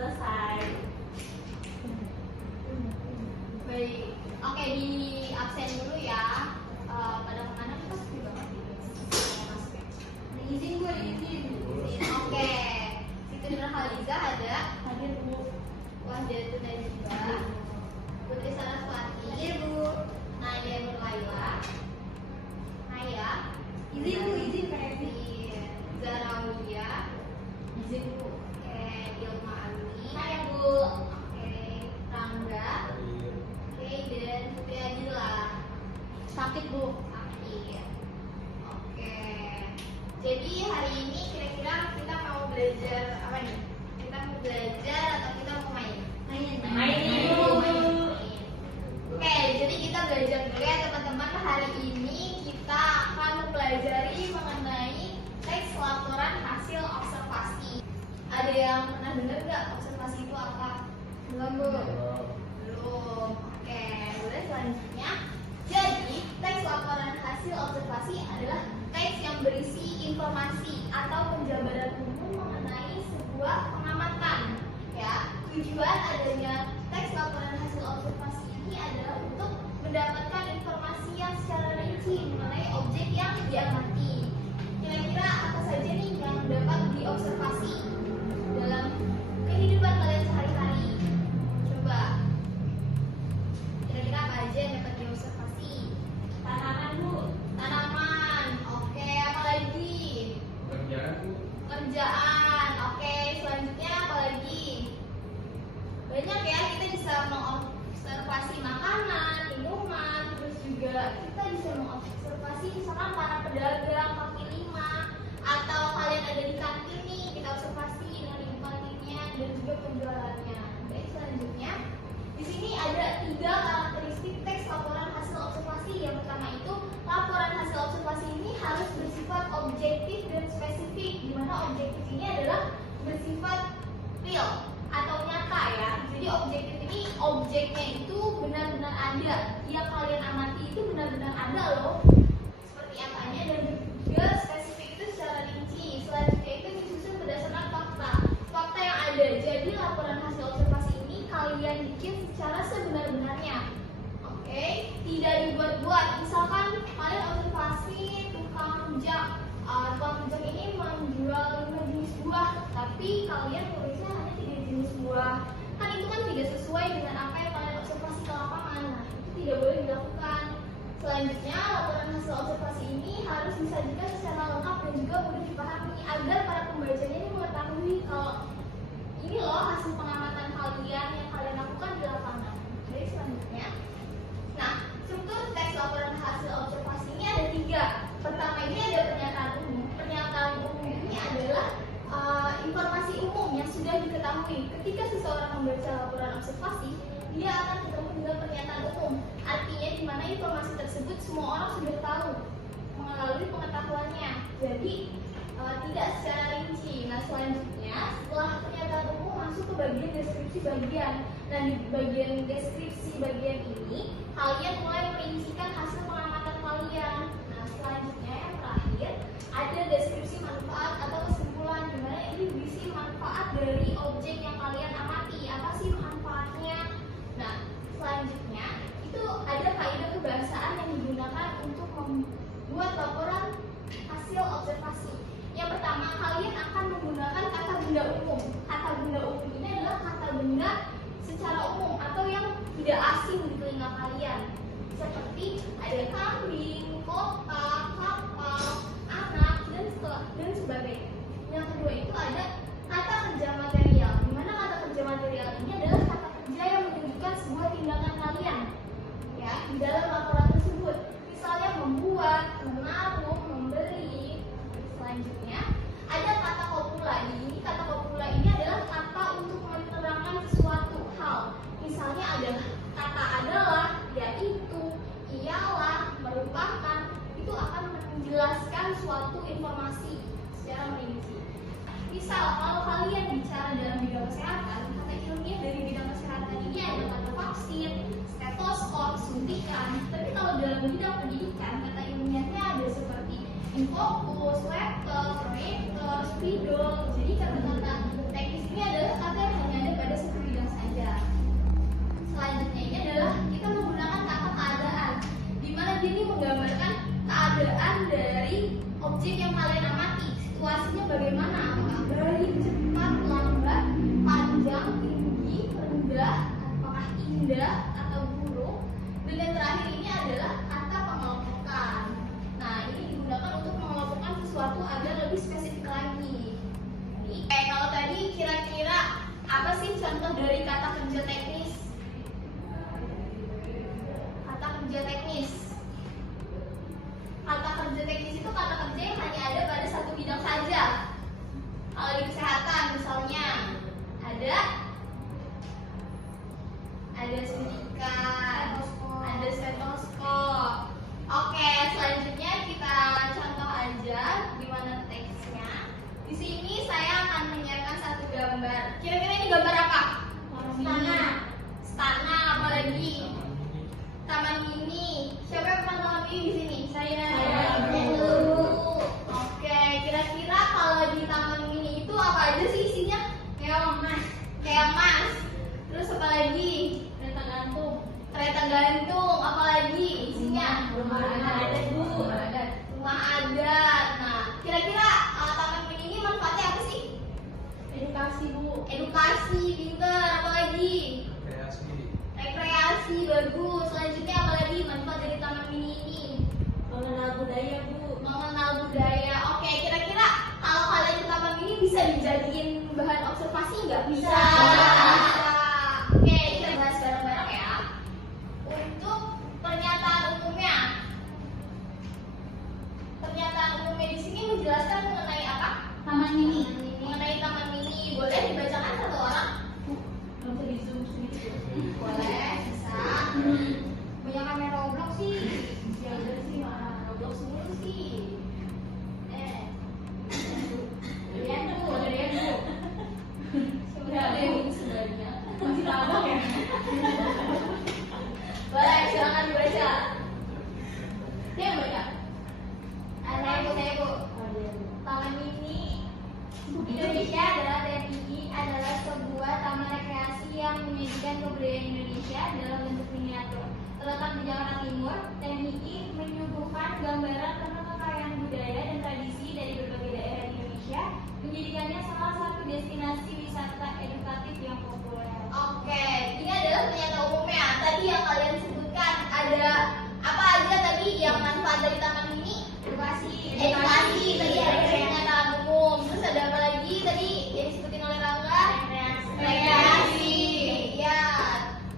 Selesai. Baik, oke, di absen dulu ya. Pada kemana kita juga izin gue izin. Oke, Siti Nurhaliza ada Hadir Bu. Wahdatun Najibah, Putri Saraswati, Bu, Nadia Nurlaila, Naya, Izin Bu, izin Kak Evi. Zarawiyah, Izin Bu. oke, Ilma Ali, Hai Bu. oke, Rangga, oke, dan Putri Adila. Sakit Bu. Akhir. Oke. Jadi hari ini kira-kira kita mau belajar apa nih? Kita mau belajar atau kita mau main? Main Bu. Oke, jadi kita belajar dulu ya teman-teman. Hari ini kita akan mempelajari mengenai teks laporan hasil observasi. Ada yang pernah dengar nggak observasi itu apa? Belum Bu? Belum. Oke, boleh selanjutnya. Jadi, teks laporan hasil observasi adalah teks yang berisi informasi atau penjabaran umum mengenai sebuah pengamatan. Ya, tujuan adanya teks laporan hasil observasi ini adalah untuk mendapatkan informasi yang secara rinci mengenai objek yang diamati. Kira-kira apa saja nih yang dapat diobservasi dalam kehidupan kalian sehari-hari? Coba. Kira-kira apa aja yang dapat diobservasi? Tanaman Bu. Tanaman, oke, apa lagi? Kerjaan, oke, selanjutnya apa lagi? Banyak ya, kita bisa mengobservasi makanan, minuman, terus juga kita bisa mengobservasi misalkan para pedagang kaki lima, atau kalian ada di kantin nih, kita observasi dengan ibu kantinnya dan juga penjualannya. Baik, selanjutnya di sini ada 3 karakteristik teks laporan hasil observasi. Yang pertama itu, laporan hasil observasi ini harus bersifat objektif dan spesifik, di mana objektif ini adalah bersifat real atau nyata ya. Jadi objektif ini objeknya itu benar-benar ada, yang kalian amati itu benar-benar ada loh, seperti apanya, dan juga spesifik itu secara rinci. Selanjutnya itu disusun berdasarkan fakta yang ada. Jadi laporan hasil observasi ini kalian bikin secara sebenar-benarnya. Oke, tidak dibuat-buat. Misalkan kalian observasi tukang rujak ini menjual 5 jenis buah, tapi kalian nulisnya hanya 3 jenis buah. Kan itu kan tidak sesuai dengan apa yang kalian observasi ke lapangan. Nah, itu tidak boleh dilakukan. Selanjutnya, laporan hasil observasi ini harus disajikan secara lengkap dan juga mudah dipahami agar para pembacanya ini mengetahui kalau ini loh hasil pengamatan kalian yang kalian lakukan di lapangan. Jadi selanjutnya, nah, struktur teks laporan hasil observasi ini ada 3. Pertama ini ada pernyataan umum. Pernyataan umum ini adalah informasi umum yang sudah diketahui. Ketika seseorang membaca laporan observasi, dia akan ketemu dengan pernyataan umum. Artinya di mana informasi tersebut semua orang sudah tahu melalui pengetahuannya. Jadi tidak secara rinci. Nah, selanjutnya setelah pernyataan umum masuk ke bagian deskripsi bagian. Nah, di bagian deskripsi bagian ini kalian mulai merincikan hasil pengamatan kalian. Nah, selanjutnya yang terakhir ada deskripsi manfaat atau kesimpulan, di mana ini berisi manfaat dari objek yang kalian amati. Apa sih manfaatnya? Nah, selanjutnya itu ada kaidah kebahasaan yang digunakan untuk membuat laporan hasil observasi. Yang pertama, kalian akan menggunakan kata benda umum. Kata benda umum ini adalah kata benda secara umum atau yang tidak asing di telinga kalian. Seperti ada kambing, kotak, kapal, anak, dan sebagainya. Yang kedua itu ada kata kerja material, di mana kata kerja material ini adalah kata kerja yang menunjukkan sebuah tindakan kalian ya di dalam laporan tersebut. Misalnya membuat, menaruh, membeli. Selanjutnya ada kata kopula. Ini kata kopula ini adalah kata untuk menerangkan sesuatu hal. Misalnya ada kata adalah, yaitu, ialah, merupakan. Itu akan menjelaskan suatu informasi secara merinci. Misal kalau kalian bicara dalam bidang kesehatan, kata ilmiah dari bidang kesehatan ini ada kata vaksin, stetoskop, suntikan. Tapi kalau dalam bidang pendidikan, kata ilmiahnya ada seperti infokus, laptop, proyektor, spidol. Jadi kata-kata teknis ini adalah kata yang hanya ada bagaimana? Apakah baik, cepat, lambat, panjang, tinggi, rendah, apakah indah atau buruk? Dan yang terakhir ini adalah kata pengelompokan. Nah, ini digunakan untuk mengelompokkan sesuatu agar lebih spesifik lagi. Kalau tadi kira-kira apa sih contoh dari kata kerja teknis? Kata kerja teknis. Kata kerja teknis itu kata kerja yang hanya ada pada satu bidang saja. Kalau di kesehatan misalnya ada suntikan, ada stetoskop. Oke, selanjutnya kita contoh aja gimana teksnya. Di sini saya akan menyiapkan satu gambar. Kira-kira ini gambar apa? Stana, apalagi? Taman mini. Siapa yang pernah taman mini di sini? Saya. Oke, kira-kira kalau di taman mini itu apa aja sih isinya? Keong mas. Terus apa lagi? Kereta gantung. Apa lagi isinya? Rumah adat. Nah, kira-kira taman mini ini manfaatnya apa sih? Edukasi, pinter. Apa lagi? Rekreasi, bagus. Selanjutnya apa lagi manfaat dari taman mini ini? Mengenal budaya. Oke, kira-kira kalau kalian ke taman mini bisa dijadiin bahan observasi nggak? Bisa. Oke, kita bahas bareng-bareng ya. Untuk pernyataan umumnya. Pernyataan umumnya di sini menjelaskan mengenai apa? Taman mini. Mengenai taman mini. Boleh dibacakan satu orang? Boleh, bisa. Banyak main Roblox sih. Ya udah sih, Roblox mulu sih. Lihat dulu. Sudah ada yang sebenarnya. Masih lama ya? Boleh, silakan dibaca. Dia yang baca. Saya Bu. Taman mini Indonesia adalah sebuah taman rekreasi yang menyajikan kebudayaan Indonesia dalam bentuk miniatur. Terletak di Jakarta Timur, TMI menyuguhkan gambaran tentang kekayaan budaya dan tradisi dari berbagai daerah di Indonesia, menjadikannya salah satu destinasi wisata edukatif yang populer. Oke, ini adalah pernyataan umumnya. Tadi yang kalian sebutkan ada apa aja tadi yang manfaat dari taman mini? Edukasi tadi ada pernyataan umum. Terus ada apa lagi tadi yang disebutin oleh Rangga? Rekreasi. Ya,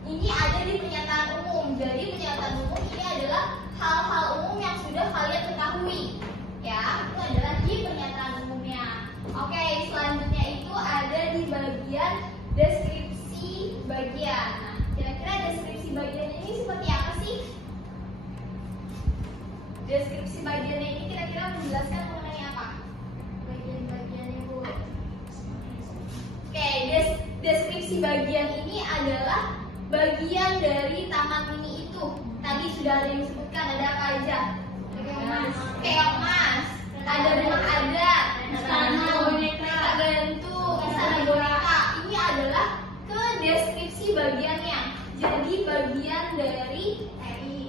ini ada di pernyataan umum. Jadi pernyataan umum ini adalah hal-hal umum yang sudah kalian ketahui. Ya, itu adalah di pernyataan umumnya. Oke, selanjutnya itu ada di bagian deskripsi bagian. Nah, kira-kira deskripsi bagian ini seperti apa sih? Deskripsi bagiannya ini kira-kira menjelaskan mengenai apa? Bagian-bagiannya Bu. Oke, deskripsi bagian ini adalah bagian dari taman mini itu. Tadi sudah ada yang disebutkan, ada apa aja? Keong mas, ada rumah adat, istana boneka, gantung, istana boneka. Ini adalah ke deskripsi bagiannya. Jadi bagian dari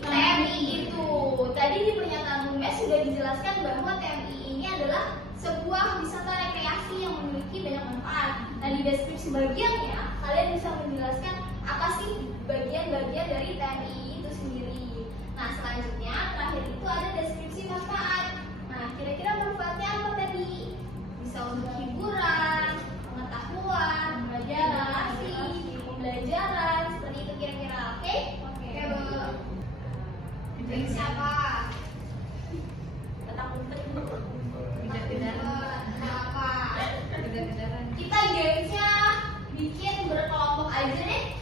TMI itu. Tadi di pernyataan umumnya sudah dijelaskan bahwa TMI ini adalah sebuah wisata rekreasi yang memiliki banyak manfaat. Nah, di deskripsi bagiannya kalian bisa menjelaskan apa sih bagian-bagian dari TMI itu sendiri. Nah, selanjutnya terakhir itu ada deskripsi manfaat. Nah, kira-kira manfaatnya apa tadi? Bisa untuk hiburan, pengetahuan, pembelajaran, seperti itu kira-kira. Oke? Oke, Bu. Dari siapa? Kata kumpet. Kenapa? Kita gamesnya bikin berkelompok aja deh.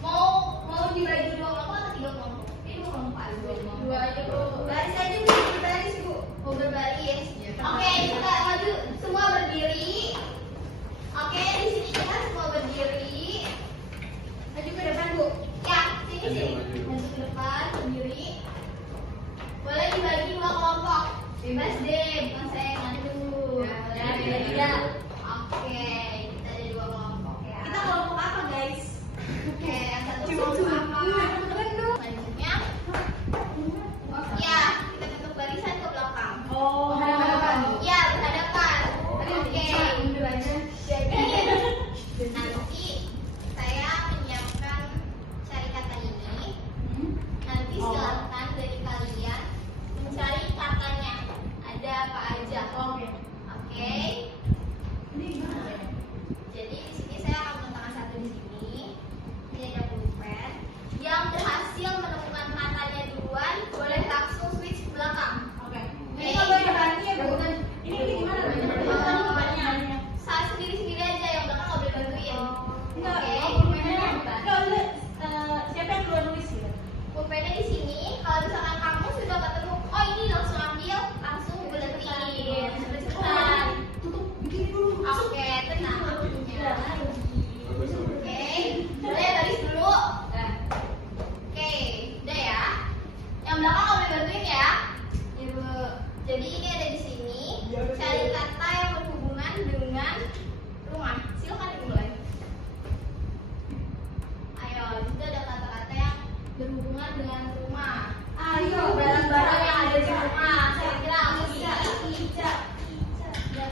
Mau dibagi 2 kelompok atau 3 kelompok? Ini 2 kelompok aja. 2 aja Bu. Baris aja Bu, berbaris Bu. Mau berbaris. Oke, kita maju semua berdiri. Oke, di sini kita semua berdiri. Maju ke depan Bu. Ya, sini. Maju ke depan, berdiri. Boleh dibagi 2 kelompok. Bebas deh, bukan saya yang ngatur. Ya, beda-beda. Oke, kita ada 2 kelompok ya. Kita kelompok apa guys? Oke, yang satu kelompok apa? Selanjutnya, ya, kita bentuk barisan ke belakang. Oh, Ya, berhadapan.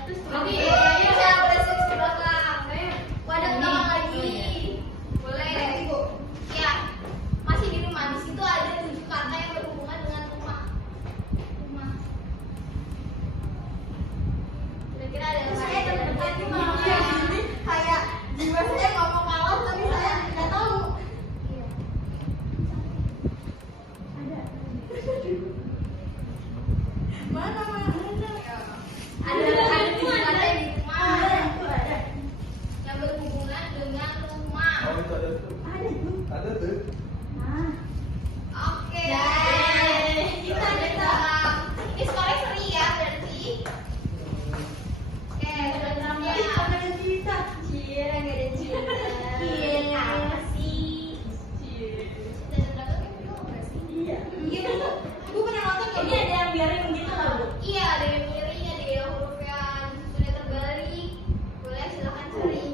Terus Jadi bisa boleh switch ke belakang. Wadah ke belakang lagi. Boleh. Ya. Masih di rumah. Di situ ada 7 kata yang berhubungan dengan rumah. Rumah. Kira-kira ada apa? Saya terdekat mama. Kayak jiwa saya ngomong malam tapi saya nggak tahu. Iya. Ada. Mana? Ada 7 kata di rumah. Yang berhubungan dengan rumah. Oh, itu ada tuh. Ada tuh. Oke. Kita ada. Ini skornya seri ya berarti. Oke, programnya. Nggak ada cinta. Apa sih? Dan dapat kan belum nggak sih? Iya, Bu. Bu pernah nonton nggak, Bu? Ini ada yang biarin gitu lah, Bu. Iya, ada yang miring, ada yang huruf yang sudah terbalik. Boleh silakan cari.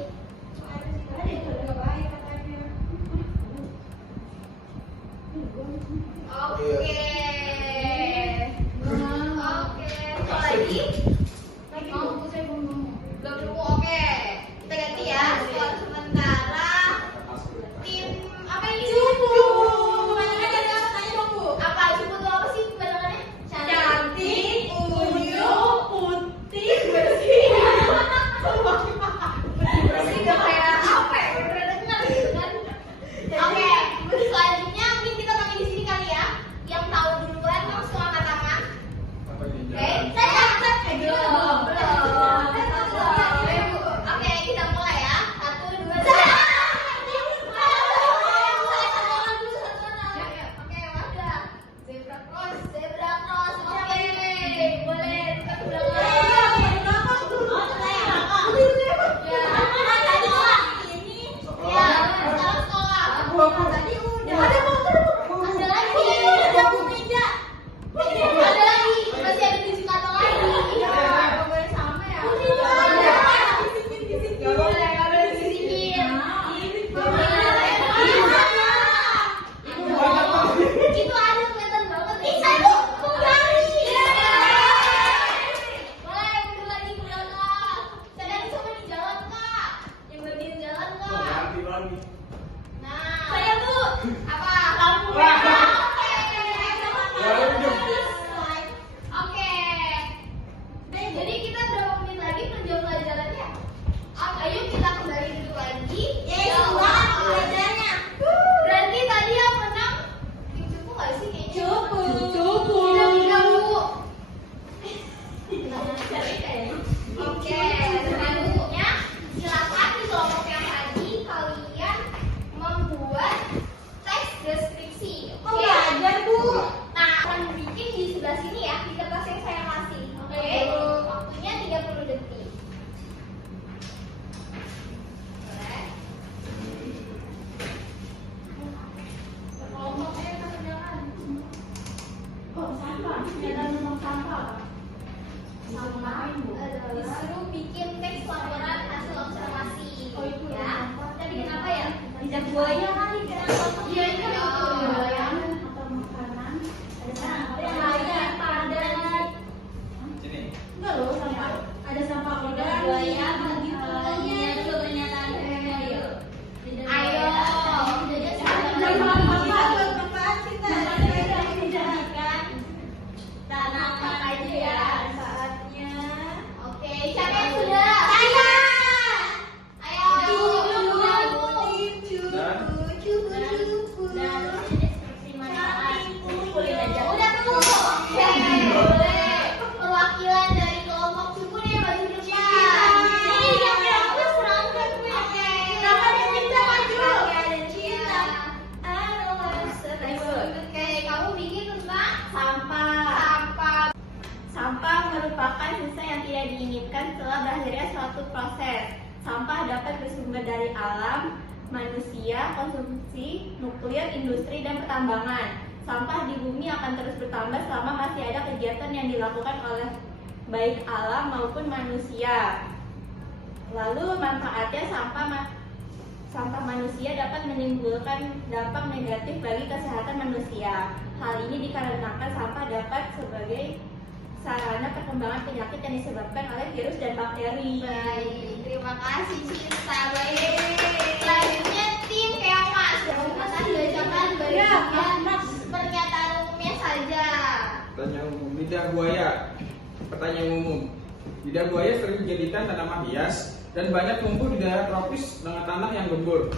Oke. Oke. Apa lagi? Mau? Belum nemu. Oke. Kita ganti ya. Skor sementara tim apa ini? Cupu. Apa cupu itu apa sih kepanjangannya? Cantik, unyu, putih, bersih. Bersih gak kayak apa ya? Pernah dengar gitu kan? Oke. Selanjutnya mungkin kita pakai di sini kali ya. Yang tahu duluan langsung angkat tangan. Apa ini? Oke. Belum. Oke, kita mulai ya. 1, 2, 3. Oke, wadah. Zebra cross. Oke, boleh kita ke belakang. Ya, sekarang sekolah. Tadi udah. Ada lagi. Ada lagi. Masih ada 7 kata lagi. Nggak boleh sama ya. Nggak boleh disisihin. Itu ada kelihatan banget. Saya tuh lari. Boleh mundur lagi ke belakang. Sadari sama di jalan Kak. Yang bagian jalan Kak. Lagi. Nah. Saya tuh Apa? lampu. Oke. Jadi kita berapa menit lagi menjawab pelajarannya? Ayo kita kembali duduk lagi. Berarti tadi yang menang tim Cupu nggak sih kayaknya? Cupu. Tidak, Bu. Oke, selanjutnya silakan di kelompok yang tadi kalian membuat teks deskripsi. Oke. Nah, akan bikin di sebelah sini ya, di kertas yang saya kasih. Oke. Waktunya 30 detik. Boleh. Kelompok kita kerjakan. Kok sampah? Ada nomor sampah. Disuruh bikin teks laporan hasil observasi. Oh, itu ya. Kita bikin apa ya? Lidah buaya kali kan? Iya, itu Buaya atau makanan. Ada sampah padat. Sini. Enggak loh, sampah. Ada sampah udara, buaya, begitu. Iya, itu pernyataan. Ayo. Tanaman aja ya saatnya. Oke, siapa yang sudah? Saya. Ayo. Dan deskripsi manfaat kulit aja. Udah tuh. Oke, boleh. Perwakilan dari kelompok Cupu nih baju depan. Nih, yang aku serangga gue. Oke. Kenapa dia cinta maju? Oke, ada cinta. Oke, kamu bikin tentang sampah. Sampah merupakan sisa yang tidak diinginkan setelah berakhirnya suatu proses. Sampah dapat bersumber dari alam, manusia, konsumsi, nuklir, industri, dan pertambangan. Sampah di bumi akan terus bertambah selama masih ada kegiatan yang dilakukan oleh baik alam maupun manusia. Lalu manfaatnya sampah manusia dapat menimbulkan dampak negatif bagi kesehatan manusia. Hal ini dikarenakan sampah dapat sarana perkembangan penyakit yang disebabkan oleh virus dan bakteri. Baik, terima kasih Cinta. Baik, selanjutnya tim Kemas. Terima kasih bacakan bagian pernyataan umumnya saja. Pertanyaan umum. Lidah buaya. Pertanyaan umum. Lidah buaya sering dijadikan tanaman hias dan banyak tumbuh di daerah tropis dengan tanah yang gembur.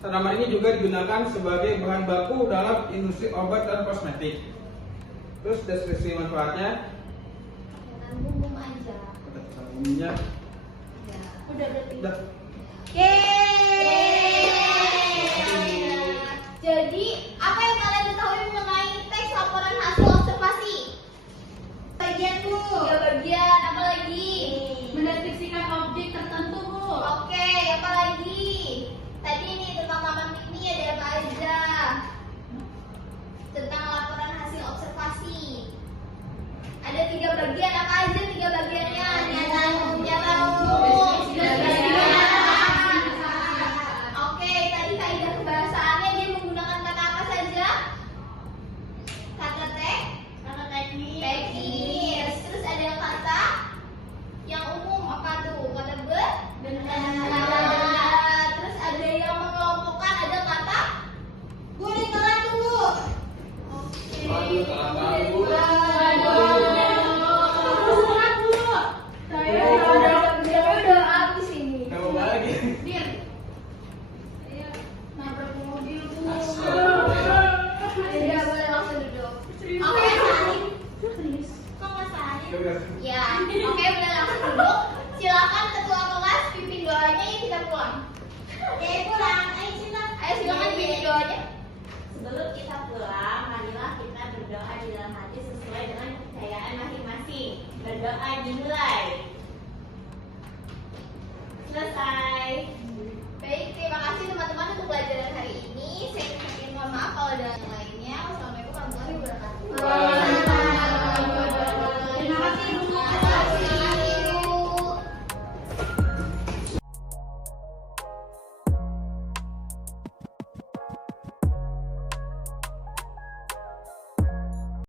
Tanaman ini juga digunakan sebagai bahan baku dalam industri obat dan kosmetik. Terus deskripsi manfaatnya. Pernyataan umum aja. Pertanyaan umumnya. Udah berarti. Udah. Jadi, apa yang kalian ketahui mengenai teks laporan hasil observasi? Bagian Bu. 3 bagian, apa lagi? Mendeskripsikan objek tertentu Bu. Oke, apa lagi? Tadi nih tentang taman piknik ada apa aja? Tentang laporan hasil observasi. Ada 3 bagian, apa aja 3 bagiannya? Pernyataan umumnya tahu. Oke, tadi kaidah kebahasaannya dia menggunakan kata apa saja? Kata teknis. Terus ada kata yang umum apa tuh? Kata benar. Terus ada yang mengelompokkan, ada kata boleh telan dulu. Oke. Waduh, telan dulu. Udah habis ini. Kamu lagi. Nabrak mobil Bu. Ya, boleh langsung duduk. Oke, Salim. Kok nggak Salim? Udah. Ya, oke, boleh langsung duduk. Silakan ketua kelas pimpin doanya, yuk kita pulang. Oke, pulang. Ayo silakan. Ayo silakan pimpin doanya. Sebelum kita pulang, marilah kita berdoa di dalam hati sesuai dengan kepercayaan masing-masing. Berdoa dimulai.